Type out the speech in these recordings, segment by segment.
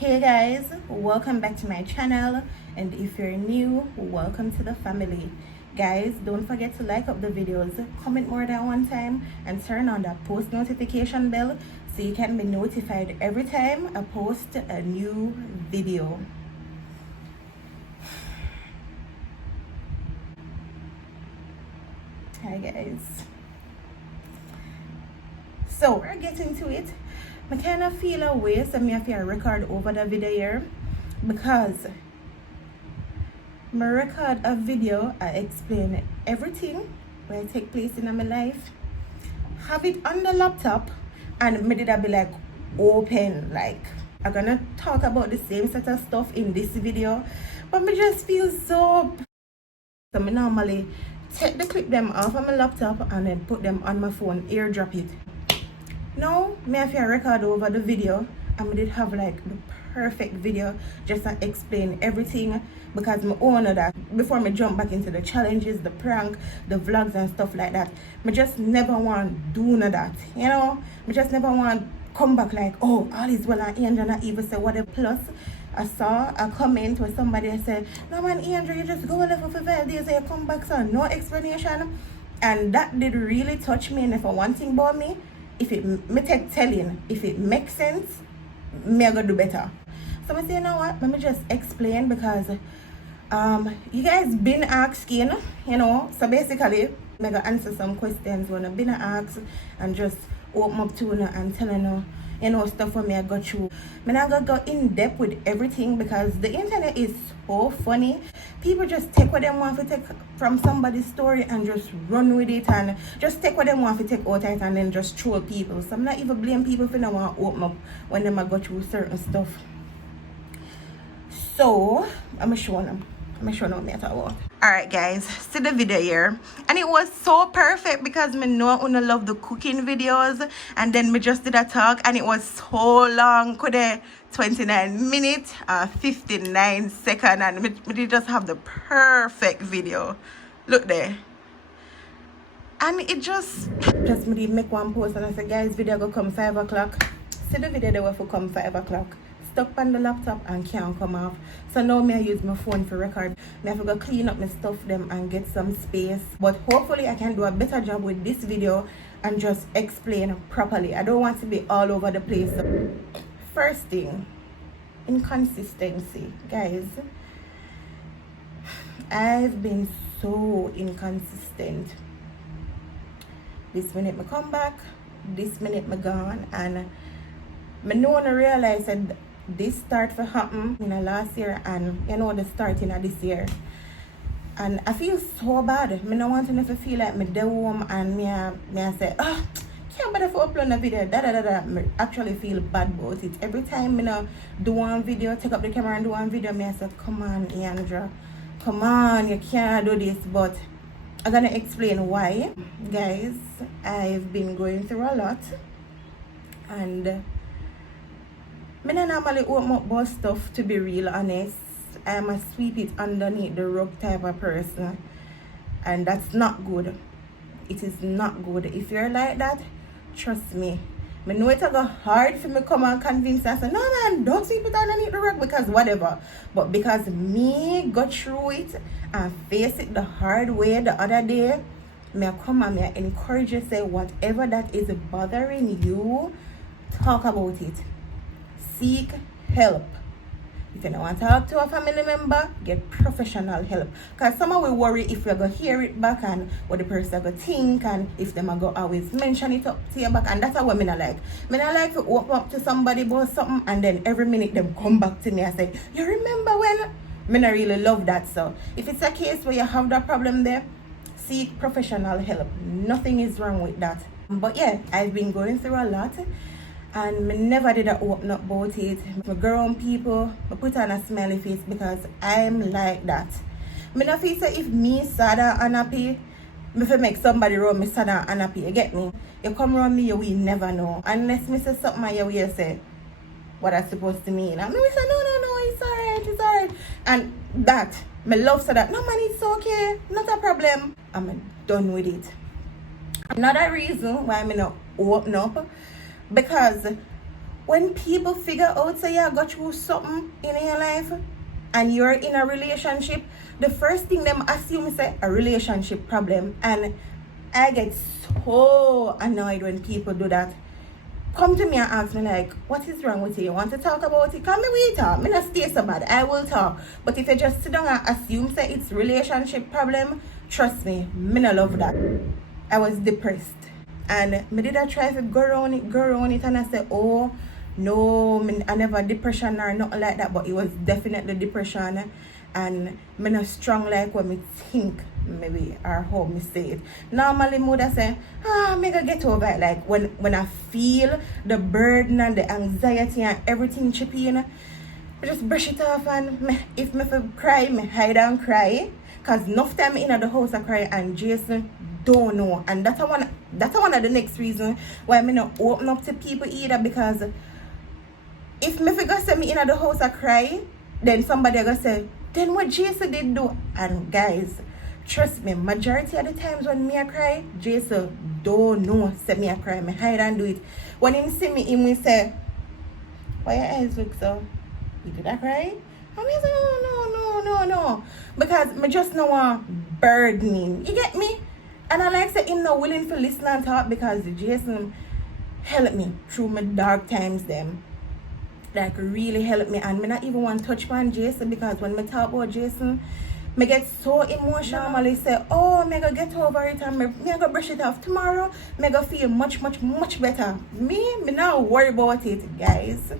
Hey guys, welcome back to my channel, and if you're new, welcome to the family. Guys, don't forget to like up the videos, comment more than one time, and turn on that post notification bell so you can be notified every time I post a new video. Hi guys, so we're getting to it. I kind of feel a way, so I have to record over the video here because I record a video. I explain everything where take place in my life, have it on the laptop, and me did I be like open, like I'm gonna talk about the same set of stuff in this video, but me just feel so me normally take the clip them off of my laptop and then put them on my phone, airdrop it. Now, me have to record over the video, and we did have like the perfect video just to explain everything because I own that before me jump back into the challenges, the prank, the vlogs and stuff like that. Me just never want do none of that, you know. Me just never want come back like, oh, all is well and Angel not even say whatever. Plus, I saw a comment where somebody said, no man, Angel, you just go left for 5 days and you come back, so no explanation. And that did really touch me. And if one thing about me, if it me take telling, if it makes sense, me I go do better. So I say, you know what, let me just explain because you guys been asking, you know, so basically I'm gonna answer some questions when I've been asked and just open up to you and telling you know, stuff for me I got through. I'm not gonna go in depth with everything because the internet is so funny. People just take what they want to take from somebody's story and just run with it and just take what they want to take out of it and then just troll people. So I'm not even blame people for not want to open up when they go through certain stuff. So I'm showing them me at all. Alright guys, see the video here, and it was so perfect because me know I love the cooking videos, and then me just did a talk and it was so long, could 29 minutes 59 seconds, and me did just have the perfect video. Look there, and it just me did make one post and I said, guys, video go come 5 o'clock. See the video they were for come 5 o'clock. Stuck on the laptop and can't come off. So now me I use my phone for record. Me have to go clean up my stuff them and get some space. But hopefully I can do a better job with this video and just explain properly. I don't want to be all over the place. First thing, inconsistency. Guys, I've been so inconsistent. This minute me come back, this minute me gone, and me no one realize that this start for happen in the last year and you know the starting of this year, and I feel so bad. Me no want to feel like me dey home and me I say, oh, can't bother for upload a video, me actually feel bad about it. Every time me no do one video, take up the camera and do one video, me I say, come on Andra, come on, you can't do this. But I'm gonna explain why. Guys, I've been going through a lot, and I don't normally open up about stuff, to be real honest. I'm a sweep it underneath the rug type of person, and that's not good. It is not good. If you're like that, trust me. I know it's go hard for me come and convince and say, no man, don't sweep it underneath the rug because whatever. But because me got through it and face it the hard way the other day, I come and I encourage you to say whatever that is bothering you, talk about it. Seek help. If you don't want to talk to a family member, get professional help. Because some will worry if you're going to hear it back and what the person going to think, and if them are going to always mention it up to your back. And that's what I like. I like to open up to somebody about something and then every minute them come back to me and say, you remember when? I don't really love that. So if it's a case where you have that problem there, seek professional help. Nothing is wrong with that. But yeah, I've been going through a lot. And me never did I open up about it. My grown people, I put on a smiley face because I'm like that. Me no feel say if me sad and unhappy, me fi make somebody around me sad and unhappy. You get me? You come around me, you will never know. Unless me say something and you will say what I supposed to mean. And me say no, it's alright. And that, me love say that, no man, it's okay, not a problem. I'm done with it. Another reason why me not open up, because when people figure out say you got through something in your life and you're in a relationship, the first thing them assume is a relationship problem. And I get so annoyed when people do that. Come to me and ask me like, what is wrong with you? You want to talk about it? Come me we talk. Me not stay so bad. I will talk. But if you just sit down and assume say it's relationship problem, trust me not love that. I was depressed. And me did I try to go around it and I said, oh no, I never depression or nothing like that, but it was definitely depression. And me not strong like what me think maybe or how me say it. Normally me would say, me go get over it. Like when I feel the burden and the anxiety and everything chip in, I just brush it off and if me feel cry, me hide and cry. Cause enough time in the house I cry and Jason don't know. And that's one of the next reason why me not open up to people either, because if me figure say me in the house I cry, then somebody gonna say, then what Jason did do. And guys, trust me, majority of the times when me I cry, Jason don't know say me I cry. Me hide and do it. When him see me, he will say, why your eyes look so? You did I cry? And me say, no. Because me just know want burdening. You get me? And I like say him not willing to listen and talk, because Jason helped me through my dark times them. Like really helped me. And me not even want to touch on Jason, because when me talk about Jason, me get so emotional. Normally say, oh, me go get over it and me go brush it off tomorrow. Me go feel much better. Me not worry about it, guys.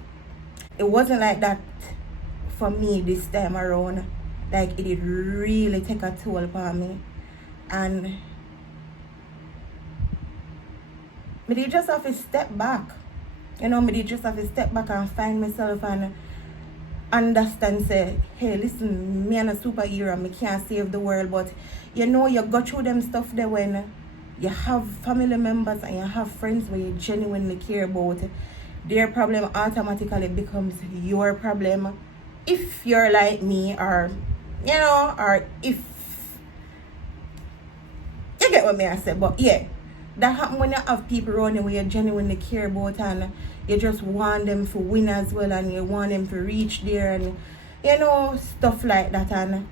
It wasn't like that for me this time around. Like it did really take a toll upon me. And me did just have to step back. You know, me did just have to step back and find myself and understand, say, hey, listen, me and a superhero, me can't save the world, but you know, you go through them stuff there when you have family members and you have friends where you genuinely care about. Their problem automatically becomes your problem if you're like me, or you know, or if you get what me I say. But yeah, that happen when you have people around you where you genuinely care about and you just want them to win as well, and you want them to reach there, and you know, stuff like that. And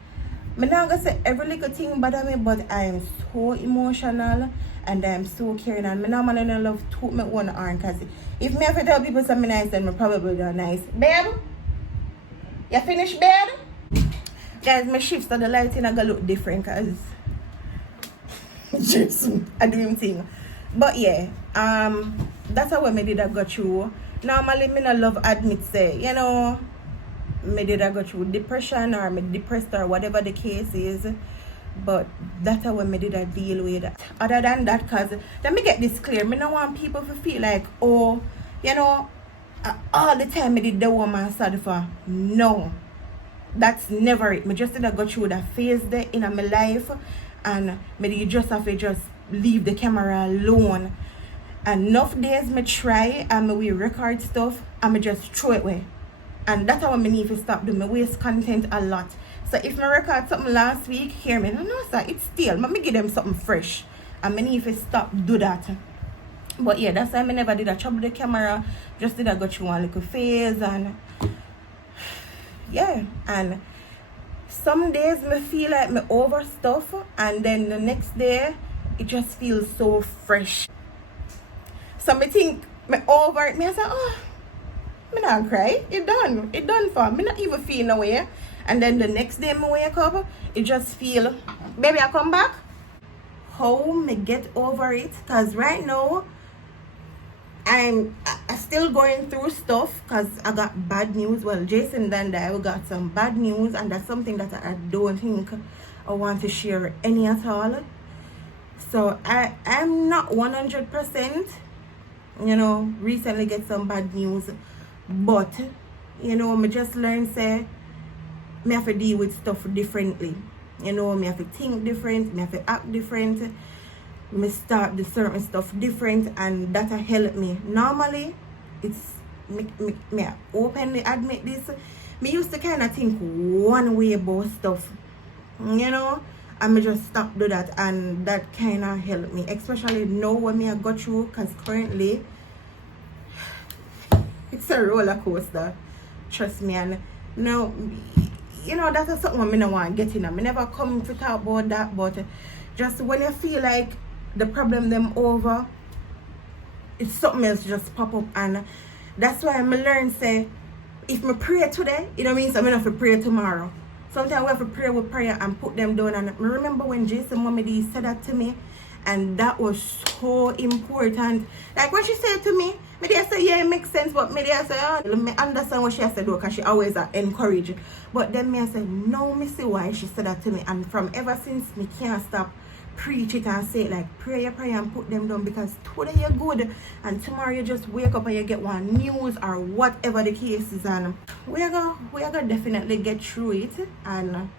I'm not gonna say every little thing bother me, but I am so emotional and I am so caring, and I normally don't love to toot my own arm, because if me have to tell people something nice, then I probably do nice. Babe? You finished, babe? Guys, my shifts of the lighting are gonna look different because Jason I do him thing. But yeah, that's how I did I go through. Normally me not love admit say, you know, me did I go through depression or me depressed or whatever the case is. But that's how me did I deal with it. Other than that, cause let me get this clear. Me don't want people to feel like, oh, you know, all the time me did the woman sad for. No. That's never it. Me just did I go through that phase there in my life, and me just have to just leave the camera alone. Enough days me try and me we record stuff and me just throw it away. And that's how I need to stop doing. Me waste content a lot. So if me record something last week, hear me. No, sir, it's still. Let me give them something fresh. And me need to stop do that. But yeah, that's why I never did a trouble the camera. Just did I go through one little phase, and yeah. And some days me feel like me over stuff, and then the next day it just feels so fresh. So me think me over it. Me I say, oh, me not cry. It done for me. Not even feel no way. And then the next day me wake up, it just feel, baby, I come back. How me get over it? Cause right now I'm still going through stuff, because I got bad news. Well, Jason and I got some bad news, and that's something that I don't think I want to share any at all. So I'm not 100%, you know, recently get some bad news, but you know, me just learn say me have to deal with stuff differently. You know, me have to think different, me have to act different, me start the certain stuff different, and that help me. Normally, it's me openly admit this. Me used to kind of think one way about stuff, you know, and me just stop do that, and that kind of help me, especially now when me I go through, because currently it's it's a roller coaster. Trust me. And no, you know, that is something I don't want to get in. I never come to talk about that, but just when you feel like the problem them over, it's something else just pop up. And that's why I learn say, if I pray today, it don't mean I'm enough to pray tomorrow. Sometimes we have to pray with prayer and put them down. And I remember when Jason Mommy D said that to me, and that was so important. Like when she said to me, maybe I say, yeah, it makes sense, but maybe I say, oh, let me understand what she has to do, because she always encourage. But then me I say, no, me see why she said that to me. And from ever since, me can't stop preach it and say it, like pray and put them down, because today you're good and tomorrow you just wake up and you get one news or whatever the case is, and we are gonna definitely get through it and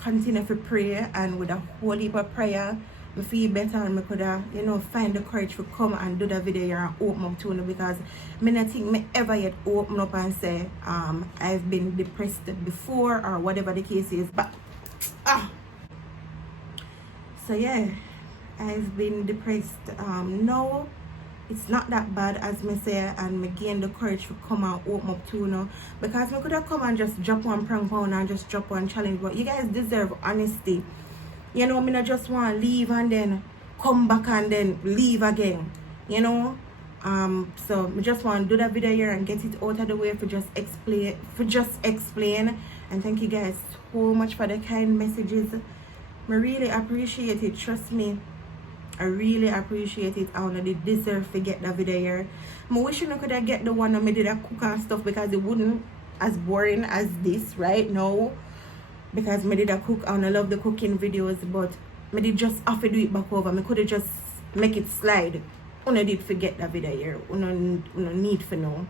continue to pray. And with a whole heap of prayer, I feel better and I could you know, find the courage to come and do the video here and open up to you, because I don't think me ever yet open up and say I've been depressed before or whatever the case is. But so yeah, I've been depressed. No, it's not that bad as me say, and me gain the courage to come and open up to you know, because I could have come and just drop one prank phone and just drop one challenge, but you guys deserve honesty. You know, me not just want to leave and then come back and then leave again, you know. So I just want to do that video here and get it out of the way for just explain. And thank you guys so much for the kind messages. I really appreciate it. Trust me, I really appreciate it. I only deserve to get that video here. I wish I could have get the one that I did a cook and stuff, because it wouldn't as boring as this right now. Because I did a cook and I love the cooking videos, but I did just have to do it back over. I could have just make it slide. I did forget that video here. I need for know.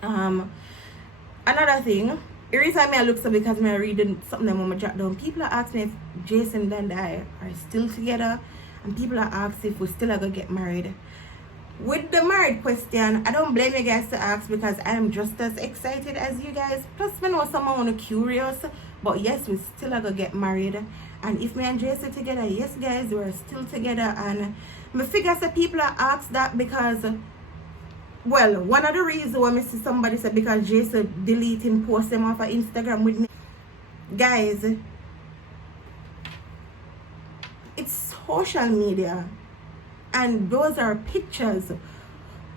Another thing, the reason I look so, because I reading something that I jot down. People are asking if Jason and I are still together, and people are asking if we still are gonna get married. With the married question, I don't blame you guys to ask, because I am just as excited as you guys. Plus, I know someone curious. But yes, we still are gonna get married. And if me and Jason together, yes guys, we're still together. And I figure that people are asked that because, well, one of the reasons why I see somebody said because Jason deleting post them off of Instagram with me. Guys, it's social media, and those are pictures.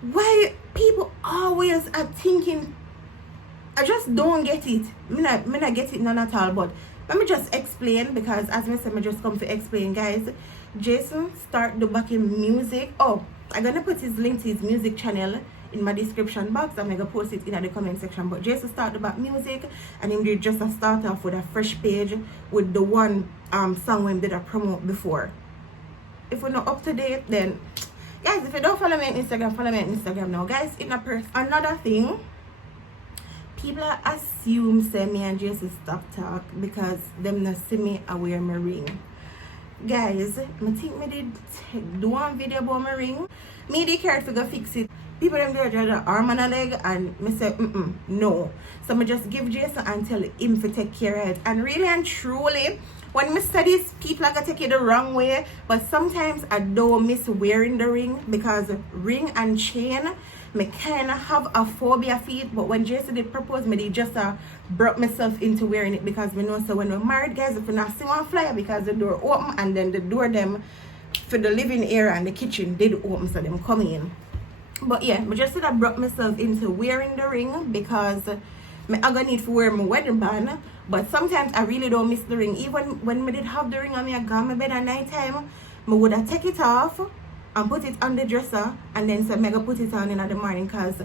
Why people always are thinking, I just don't get it. Me not get it none at all. But let me just explain, because as I said, I just come to explain, guys. Jason start the backing music. Oh, I'm gonna put his link to his music channel in my description box. I'm gonna post it in the comment section. But Jason start the back music, and him did just a start off with a fresh page with the one song when did I promote before. If we're not up to date, then guys, if you don't follow me on Instagram, follow me on Instagram now, guys. Another thing, people assume say me and Jason stop talk because them not see me I wear my ring. Guys, I think me did do one video about my ring. Me they care to go fix it. People them do the arm and a leg, and me say no. So me just give Jason and tell him to take care of it. And really and truly, when me say this, people are gonna take it the wrong way. But sometimes I don't miss wearing the ring, because ring and chain, me kind of have a phobia for it. But when Jason did propose, me did just brought myself into wearing it, because me know so when we're married, guys, if you not see one flyer, because the door open and then the door them for the living area and the kitchen did open, so them come in. But yeah, me just said I brought myself into wearing the ring, because me I gonna need to wear my wedding band. But sometimes I really don't miss the ring. Even when me did have the ring on me, I got my bed at night time, me would have take it off and put it on the dresser, and then so I go put it on in the morning, because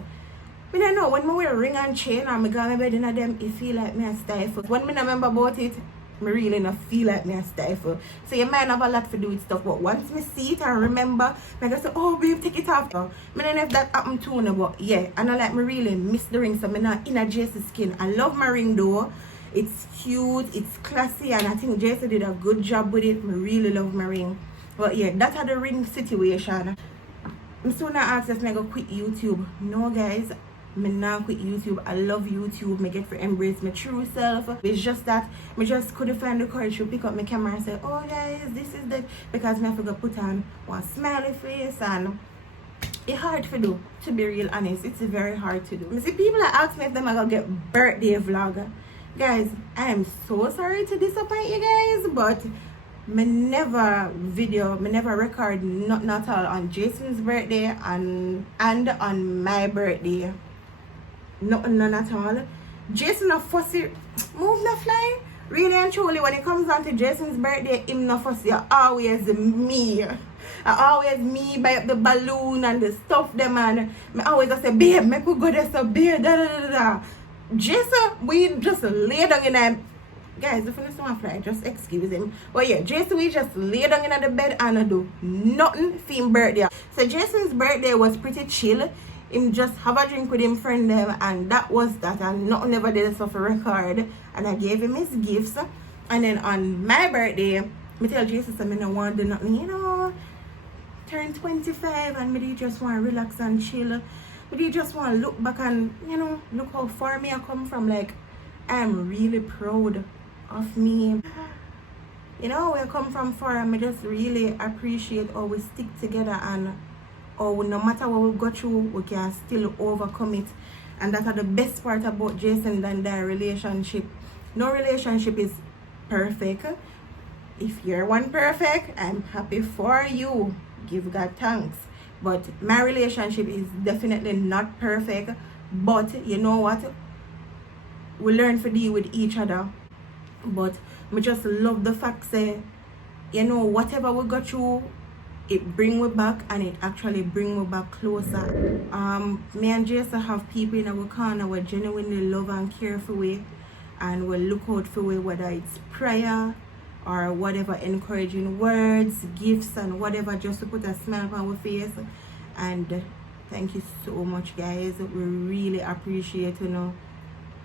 I don't know, when I wear a ring and chain and I go my bed in them, it feel like me a stifle. When I remember about it, I really not feel like me a stifle. So you might have a lot to do with stuff, but once I see it and remember, I go say, oh babe, take it off. I don't know if that happened to me, but yeah, and I like me really miss the ring, so I'm not in a Jason skin. I love my ring though. It's cute, it's classy, and I think Jason did a good job with it. I really love my ring. But yeah, that's how the ring situation. I'm still not asked if I go quit YouTube. No guys, me not quit YouTube. I love YouTube. Me get to embrace my true self. It's just that me just couldn't find the courage to pick up my camera and say, oh guys, this is the, because me have to go put on one smiley face and it's hard to do, to be real honest. It's very hard to do. I see people that ask me if them are gonna get birthday vlog. Guys, I am so sorry to disappoint you guys, but me never record nothing at all on Jason's birthday and on my birthday. None at all. Jason a fussy move no fly. Really and truly, when it comes down to Jason's birthday, him no fussy. Always me. Always me buy up the balloon and the stuff them, and me always just say, babe, make we go there, so babe, da da da da. Jason, we just lay down in a, guys, if you don't fly, just excuse him. But yeah, Jason, we just lay down in the bed and do nothing for him birthday. So Jason's birthday was pretty chill. Him just have a drink with him friend them, and that was that, and nothing ever did stuff for record. And I gave him his gifts. And then on my birthday, me tell Jason I don't want to do nothing, you know, turn 25 and me just want to relax and chill. Me just want to look back and, you know, look how far me I come from. Like, I'm really proud of me. You know, where I come from far, and I just really appreciate how we stick together, and how no matter what we go through, we can still overcome it. And that's the best part about Jason and their relationship. No relationship is perfect. If you're one perfect, I'm happy for you. Give God thanks. But my relationship is definitely not perfect. But you know what? We learn to deal with each other. But I just love the fact that, you know, whatever we go through, it bring we back, and it actually bring we back closer. Me and Jason have people in our corner who genuinely love and care for we, and will look out for we, whether it's prayer or whatever, encouraging words, gifts, and whatever, just to put a smile on our face. And thank you so much, guys. We really appreciate you know,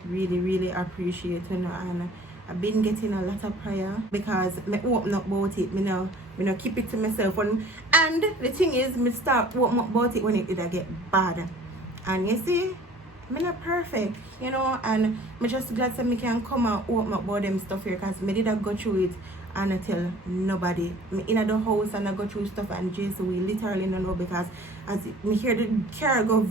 really appreciate you know. And I've been getting a lot of prayer because me open up about it. Me now keep it to myself. And the thing is, me start open up about it when it did get bad. And you see, me not perfect, you know, and me just glad that me can come and open up about them stuff here, because me did go through it and I tell nobody. Me in the house and I go through stuff, and Jason we literally don't know, because as me hear the car go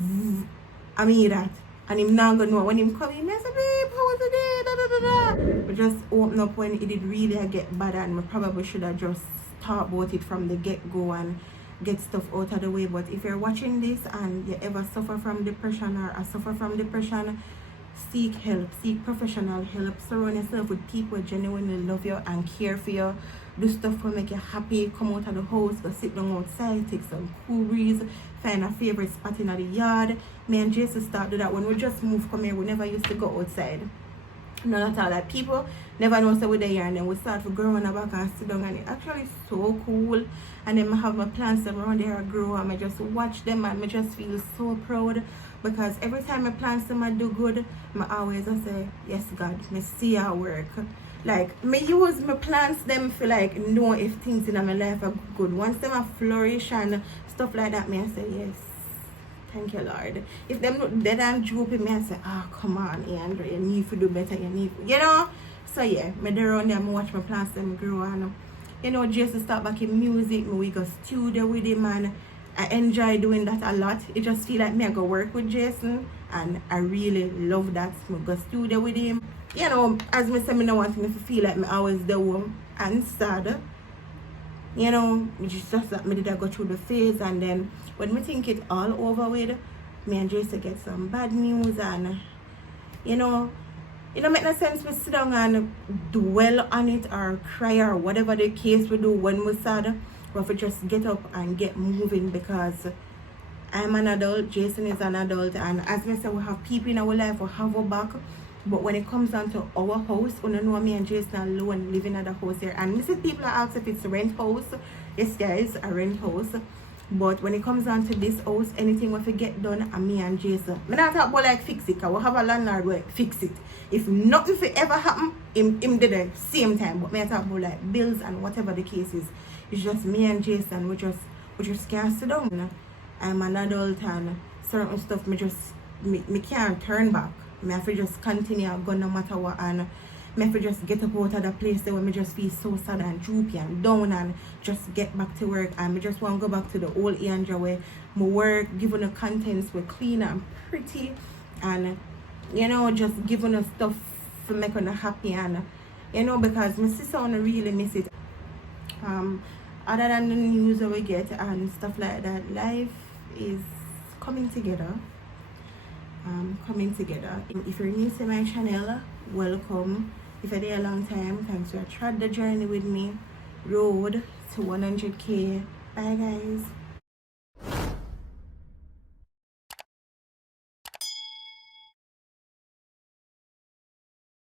I mean that. And him not gonna know when him come in, I say, babe, how was the day? Da, da, da, da. But just open up when it did really get bad, and we probably should have just thought about it from the get-go and get stuff out of the way. But if you're watching this and you ever suffer from depression or suffer from depression, seek help, seek professional help. Surround yourself with people who genuinely love you and care for you. Do stuff to make you happy. Come out of the house, go sit down outside, take some cool breeze, find a favorite spot in the yard. Me and Jason start do that when we just moved come here. We never used to go outside. None at all. Like, people never know so we're there, and then we start to grow on the back and sit down, and it's actually so cool. And then I have my plants around there grow, and I just watch them, and I just feel so proud, because every time my plants them I do good, I always say, yes God, me see our work. Like, me use my plants them for like know if things in my life are good. Once them are flourish and stuff like that, me I say, yes, thank you Lord. If them look dead and droopy, me I say, oh come on Andrew, you need to do better, you know. So yeah, me there around there, I watch my plants them grow, and you know, Jason start back in music, we go studio with him, and I enjoy doing that a lot. It just feel like me I go work with Jason, and I really love that. Me go studio with him. You know, as me say, me don't want me to feel like me always the home and sad. You know, it's just that me did I go through the phase, and then when me think it all over with, me and Jason get some bad news, and you know, it don't make no sense we sit down and dwell on it or cry or whatever the case we do when we're sad. But we just get up and get moving, because I'm an adult, Jason is an adult, and as I said, we have people in our life, we have our back. But when it comes down to our house, we don't know me and Jason alone living at the house here. And I see people ask if it's a rent house. Yes guys, a rent house. But when it comes down to this house, anything we get done, and me and Jason, I not talk about like fix it, because we have a landlord who fix it. If nothing for ever happen, him did the same time. But me talk about like bills and whatever the case is. It's just me and Jason, we just can't sit down. I'm an adult, and certain stuff me can't turn back. Me have to just continue go no matter what, and me have to just get up out of the place there where me just feel so sad and droopy and down and just get back to work, and me just want to go back to the old Andrea where my work, giving the contents were clean and pretty, and you know, just giving us stuff for making her happy, and you know, because my sister wanna really miss it. Other than the news that we get and stuff like that, life is coming together. If you're new to my channel, welcome. If you're there a long time, thanks for trod the journey with me. Road to 100k. Bye guys.